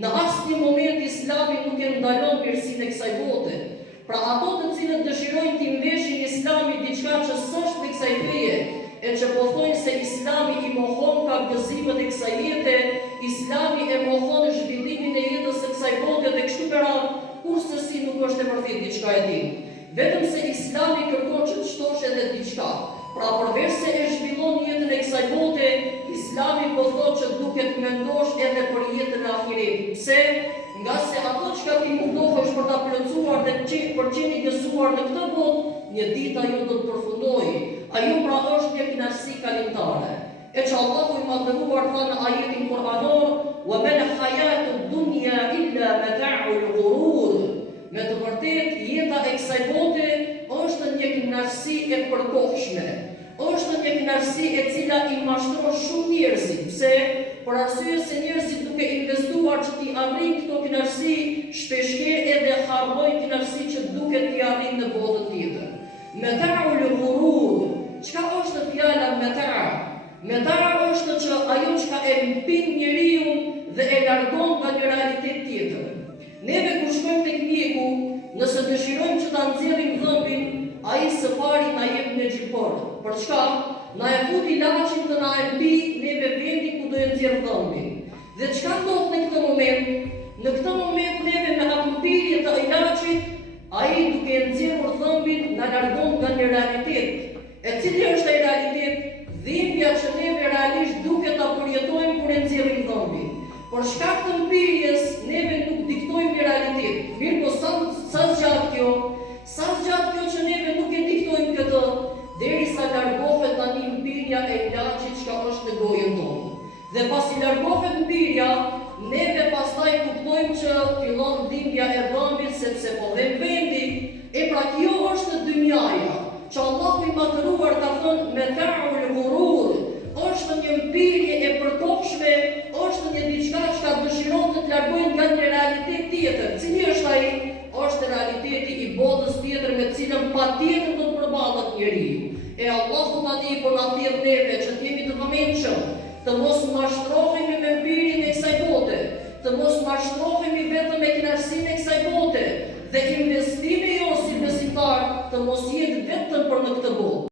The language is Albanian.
Në asnjë moment Islami nuk e ndalon mirësinë e kësaj bote. Pra ato të cilët dëshirojnë t'i mbeshin Islami diçka që s'është në kësaj feje, e që po thojnë se Islami i mohon ka gëzimet e kësaj jete, Islami e mohon zhvillimin e jetës së kësaj bote dhe kështu me radhë, kurse si nuk është e vërtet diçka e tillë. Vetëm se Islami kërkon që të shtosh edhe diçka. Pra përveç se e zhvillon jetën e kësaj bote, Islami po thotë që duhet mendosh edhe për jetën e ahiretit. Pse? Nga se ato që ti mundohesh për ta plotësuar dhe për qenë i gëzuar në këtë botë, një ditë ajo do të përfundojë. Ajo pra është një kënaqësi kalimtare. E që Allahu i madhëruar tha në ajetin kuranor: "Wa ma al-hayatu ad-dunya illa mata'ul ghurur." Me të vërtetë, jeta e kësaj bote është një kënaqësi e përkohshme. Është një kënaqësi e cila i mashtron shumë njerëzit. Pse? Për arsye se njerëzit duke investuar që t'i arrijnë këto kënaqësi, shpeshherë edhe harrojnë kënaqësi që duket t'i arrijnë në botën tjetër. Mata'ul ghurur. Çka është fjala mata'? Mata' është që ajo çka e mpin njeriu dhe e largon nga një realitet tjetër. Neve kur shkojmë tek mjeku, nëse dëshirojmë që ta nxjerrim dhëmbin, ai së pari na jep në xhipor. Për çka? Na e fut ilaçin të na e mbi neve vendi ku do e nxjerr dhëmbin. Dhe çka ndodh në këtë moment? Në këtë moment neve me ampirje të ilaçit, ai duke nxjerrur dhëmbin na largon nga një realitet. E cili është ai realitet? Dhimbja që neve realisht duhet ta përjetojmë kur e nxjerrim dhëmbin. Por shkak të mpirjes, neve nuk diktojmë një realitet. Mirë po sa zgjat kjo? Sa zgjat kjo që neve nuk e diktojmë këtë, derisa largohet tani mpirja e ilaçit që është në gojën tonë. Dhe pasi largohet mpirja, neve pastaj kuptojmë që fillon dhimbja e dhëmbit sepse po vjen vendi. E pra kjo është dynjaja, që Allahu i madhëruar ka thënë mata'ul ghurur. Është një mpirje e përkohshme, është një diçka që dëshiron të të largojnë nga një realitet tjetër. Cili është ai? Është realiteti i botës tjetër me cilën patjetër do të përballet njeriu. E Allahu tani po na thirr neve që të jemi të vëmendshëm, të mos mashtrohemi me